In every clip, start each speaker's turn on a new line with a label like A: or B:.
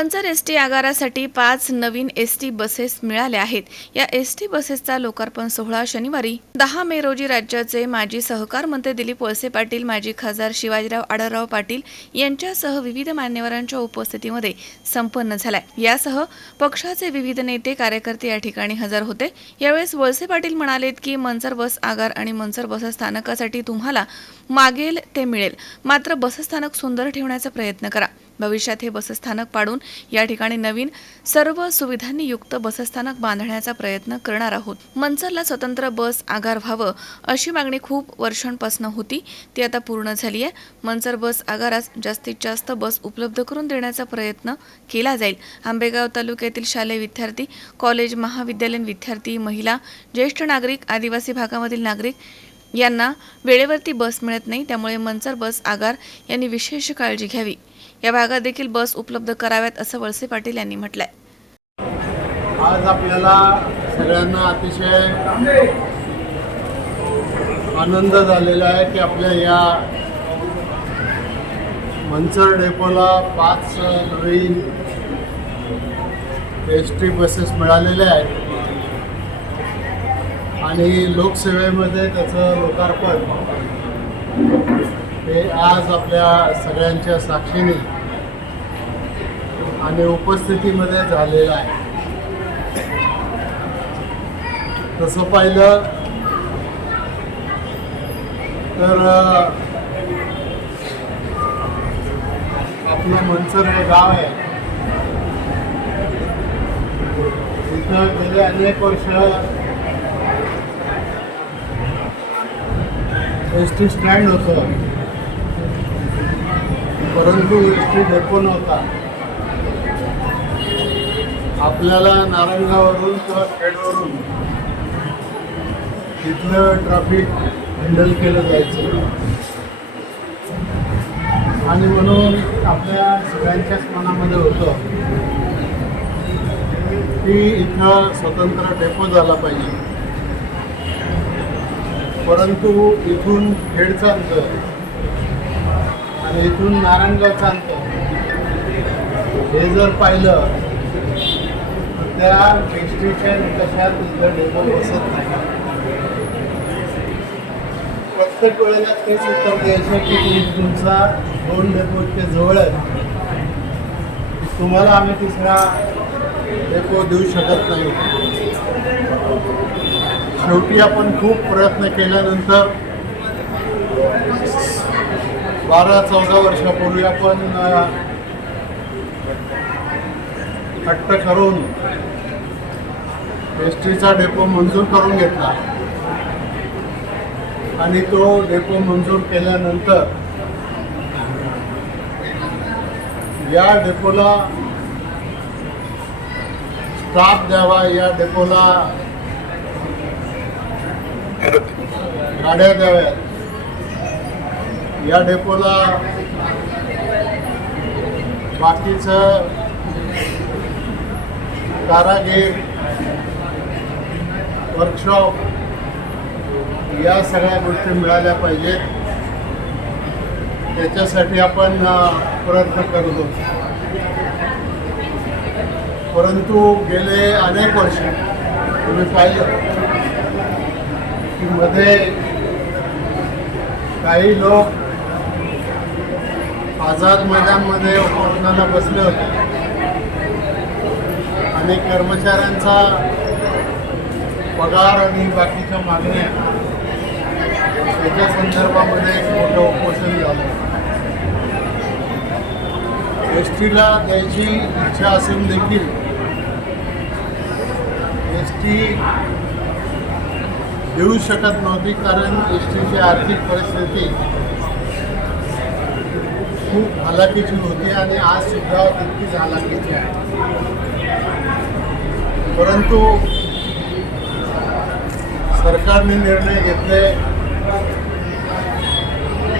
A: Manchar S T आगारासाठी पाच नवीन S T buses मिळाल्या आहेत. या एस टी बसेसचा लोकार्पण सोहळा शनिवारी दहा मे रोजी राज्याचे माजी सहकार मंत्री दिलीप वळसे पाटील माजी खासदार शिवाजीराव आढळराव पाटील यांच्यासह विविध मान्यवरांच्या उपस्थितीमध्ये संपन्न झालाय. यासह पक्षाचे विविध नेते कार्यकर्ते या ठिकाणी हजर होते. यावेळेस वळसे पाटील म्हणालेत की मंचर बस आगार आणि मंचर बस स्थानकासाठी तुम्हाला मागेल ते मिळेल. मात्र बसस्थानक सुंदर ठेवण्याचा प्रयत्न करा. भविष्यात हे बसस्थानक पाडून या ठिकाणी नवीन सर्व सुविधांनी युक्त बसस्थानक बांधण्याचा प्रयत्न करणार आहोत. मनसरला स्वतंत्र बस आगार व्हावं अशी मागणी खूप वर्षांपासून होती. ती आता पूर्ण झाली आहे. मनसर बस आगारास जास्तीत जास्त बस उपलब्ध करून देण्याचा प्रयत्न केला जाईल. आंबेगाव तालुक्यातील शालेय विद्यार्थी कॉलेज महाविद्यालयीन विद्यार्थी महिला ज्येष्ठ नागरिक आदिवासी भागामधील नागरिक यांना वेळेवरती बस मिळत नाही. त्यामुळे मनसर बस आगार यांनी विशेष काळजी घ्यावी. या भागात देखील बस उपलब्ध कराव्यात असं वळसे पाटील यांनी म्हटलंय.
B: आज आपल्याला सगळ्यांना अतिशय आनंद झालेला आहे की आपल्या या मंचर डेपोला पाच नवीन एस टी बसेस मिळालेल्या आहेत. आणि लोकसेवेमध्ये त्याचं लोकार्पण हे आज आपल्या सगळ्यांच्या साक्षीने आणि उपस्थितीमध्ये झालेलं आहे. तसं पाहिलं तर आपलं मनसर हे गाव आहे. इथं गेले अनेक वर्ष एस टी स्टँड होतं. परंतु एस डेपो नव्हता आपल्याला नारंगावरून किंवा खेडवरून तिथलं ट्रॅफिक हँडल केलं जायचं. आणि म्हणून आपल्या सगळ्यांच्याच मनामध्ये होतं की इथं स्वतंत्र डेपो झाला पाहिजे. परंतु इथून खेडचं अंतर आणि इथून नारायणगावचं सांगतो हे जर पाहिलं तर त्या पेस्ट्रीच्या टीच्या निकषात इथं डेपो बसत नाही. प्रत्येक वेळेला तेच उत्तर द्यायचं की तुम्ही तुमचा दोन डेपोच्या जवळच जवळ तुम्हाला आम्ही तिसरा डेपो देऊ शकत नाही. शेवटी आपण खूप प्रयत्न केल्यानंतर बारा चौदा वर्षापूर्वी आपण हट्ट करून एस टीचा डेपो मंजूर करून घेतला. आणि तो डेपो मंजूर केल्यानंतर या डेपोला स्टाफ द्यावा या डेपोला गाड्या द्याव्यात. या डेपोला बाकीचं कारागीर वर्कशॉप या सगळ्या गोष्टी मिळाल्या पाहिजेत. त्याच्यासाठी आपण प्रयत्न करत होतो. परंतु गेले अनेक वर्ष तुम्ही पाहिलं की मध्ये काही लोक आझाद मैदानमध्ये उपोषणाला बसले होते. आणि कर्मचाऱ्यांचा पगार आणि बाकीच्या मागण्या त्याच्या संदर्भामध्ये एक मोठं उपोषण झालं. एस टीला द्यायची इच्छा असून देखील एस टी देऊ शकत नव्हती कारण एस टीची आर्थिक परिस्थिती खूप हालाकीची होती आणि आज सुद्धा तितकीच हालाकीची आहे. परंतु सरकारने निर्णय घेतले.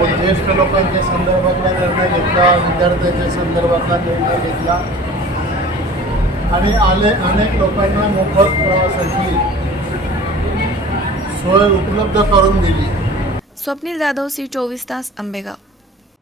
B: व ज्येष्ठ लोकांच्या संदर्भातला निर्णय घेतला विद्यार्थ्यांच्या संदर्भातला निर्णय घेतला. आणि आले अनेक लोकांना मोफत प्रवासाची सोय उपलब्ध करून दिली.
C: स्वप्नील जाधव सी चोवीस तास आंबेगाव.